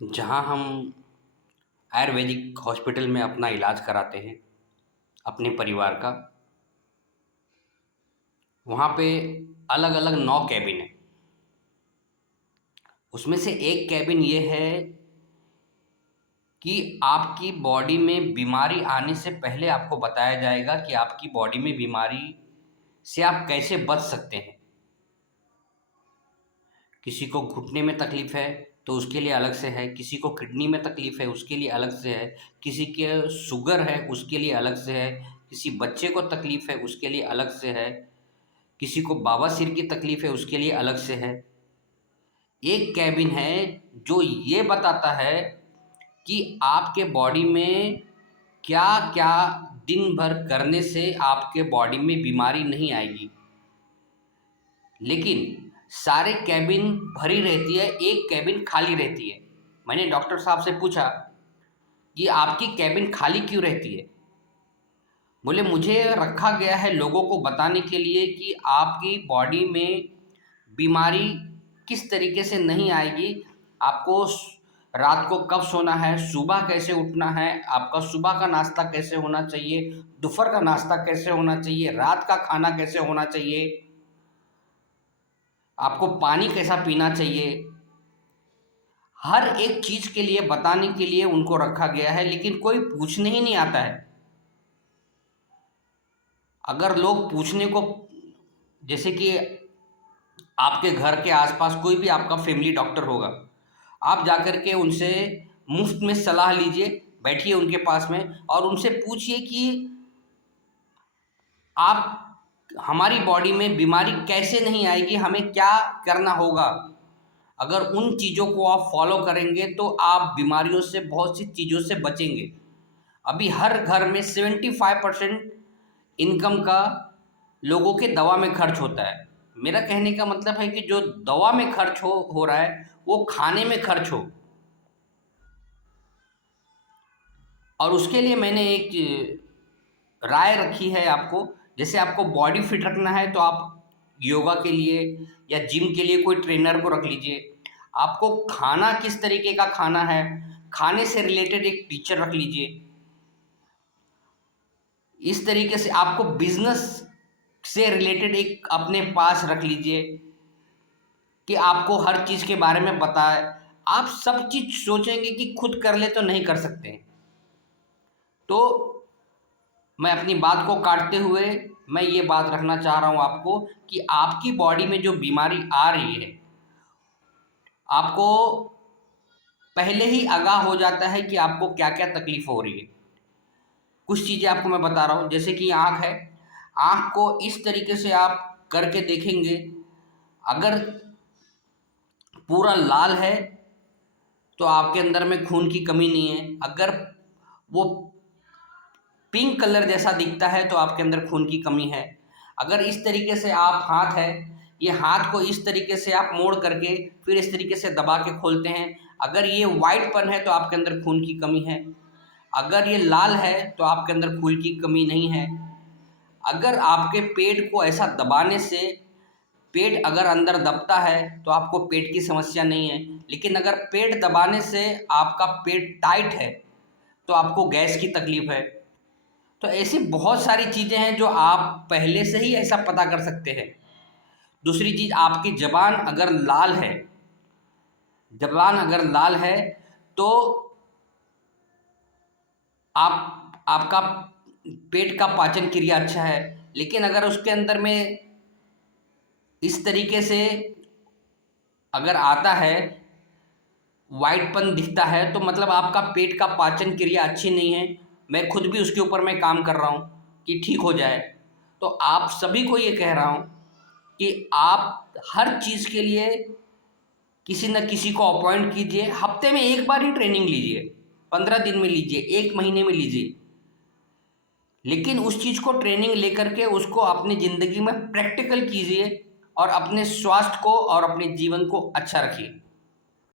जहाँ हम आयुर्वेदिक हॉस्पिटल में अपना इलाज कराते हैं अपने परिवार का, वहाँ पे अलग अलग 9 कैबिन है। उसमें से एक कैबिन ये है कि आपकी बॉडी में बीमारी आने से पहले आपको बताया जाएगा कि आपकी बॉडी में बीमारी से आप कैसे बच सकते हैं। किसी को घुटने में तकलीफ है तो उसके लिए अलग से है, किसी को किडनी में तकलीफ है उसके लिए अलग से है, किसी के शुगर है उसके लिए अलग से है, किसी बच्चे को तकलीफ है उसके लिए अलग से है, किसी को बवासीर की तकलीफ है उसके लिए अलग से है। एक कैबिन है जो ये बताता है कि आपके बॉडी में क्या क्या दिन भर करने से आपके बॉडी में बीमारी नहीं आएगी। लेकिन सारे कैबिन भरी रहती है, एक कैबिन खाली रहती है। मैंने डॉक्टर साहब से पूछा कि आपकी कैबिन खाली क्यों रहती है। बोले मुझे रखा गया है लोगों को बताने के लिए कि आपकी बॉडी में बीमारी किस तरीके से नहीं आएगी, आपको रात को कब सोना है, सुबह कैसे उठना है, आपका सुबह का नाश्ता कैसे होना चाहिए, दोपहर का नाश्ता कैसे होना चाहिए, रात का खाना कैसे होना चाहिए, आपको पानी कैसा पीना चाहिए। हर एक चीज के लिए बताने के लिए उनको रखा गया है, लेकिन कोई पूछने ही नहीं आता है। अगर लोग पूछने को, जैसे कि आपके घर के आसपास कोई भी आपका फैमिली डॉक्टर होगा, आप जाकर के उनसे मुफ्त में सलाह लीजिए, बैठिए उनके पास में और उनसे पूछिए कि आप हमारी बॉडी में बीमारी कैसे नहीं आएगी, हमें क्या करना होगा। अगर उन चीज़ों को आप फॉलो करेंगे तो आप बीमारियों से, बहुत सी चीज़ों से बचेंगे। अभी हर घर में 75% इनकम का लोगों के दवा में खर्च होता है। मेरा कहने का मतलब है कि जो दवा में खर्च हो रहा है वो खाने में खर्च हो। और उसके लिए मैंने एक राय रखी है आपको। जैसे आपको बॉडी फिट रखना है तो आप योगा के लिए या जिम के लिए कोई ट्रेनर को रख लीजिए। आपको खाना किस तरीके का खाना है, खाने से रिलेटेड एक टीचर रख लीजिए। इस तरीके से आपको बिजनेस से रिलेटेड एक अपने पास रख लीजिए कि आपको हर चीज़ के बारे में बताए। आप सब चीज़ सोचेंगे कि खुद कर ले तो नहीं कर सकते। तो मैं अपनी बात को काटते हुए मैं ये बात रखना चाह रहा हूँ आपको कि आपकी बॉडी में जो बीमारी आ रही है, आपको पहले ही आगाह हो जाता है कि आपको क्या क्या तकलीफ हो रही है। कुछ चीज़ें आपको मैं बता रहा हूँ, जैसे कि आँख है। आँख को इस तरीके से आप करके देखेंगे, अगर पूरा लाल है तो आपके अंदर में खून की कमी नहीं है। अगर वो पिंक कलर जैसा दिखता है तो आपके अंदर खून की कमी है। अगर इस तरीके से आप हाथ है, ये हाथ को इस तरीके से आप मोड़ करके फिर इस तरीके से दबा के खोलते हैं, अगर ये वाइटपन है तो आपके अंदर खून की कमी है। अगर ये लाल है तो आपके अंदर खून की कमी नहीं है। अगर आपके पेट को ऐसा दबाने से पेट अगर अंदर दबता है तो आपको पेट की समस्या नहीं है। लेकिन अगर पेट दबाने से आपका पेट टाइट है तो आपको गैस की तकलीफ है। तो ऐसी बहुत सारी चीज़ें हैं जो आप पहले से ही ऐसा पता कर सकते हैं। दूसरी चीज़, आपकी ज़बान अगर लाल है, ज़बान अगर लाल है तो आपका पेट का पाचन क्रिया अच्छा है। लेकिन अगर उसके अंदर में इस तरीके से अगर आता है, वाइटपन दिखता है, तो मतलब आपका पेट का पाचन क्रिया अच्छी नहीं है। मैं खुद भी उसके ऊपर मैं काम कर रहा हूँ कि ठीक हो जाए। तो आप सभी को ये कह रहा हूँ कि आप हर चीज़ के लिए किसी न किसी को अपॉइंट कीजिए। हफ्ते में एक बार ही ट्रेनिंग लीजिए, 15 दिन में लीजिए, 1 महीने में लीजिए, लेकिन उस चीज़ को ट्रेनिंग लेकर के उसको अपनी ज़िंदगी में प्रैक्टिकल कीजिए और अपने स्वास्थ्य को और अपने जीवन को अच्छा रखिए।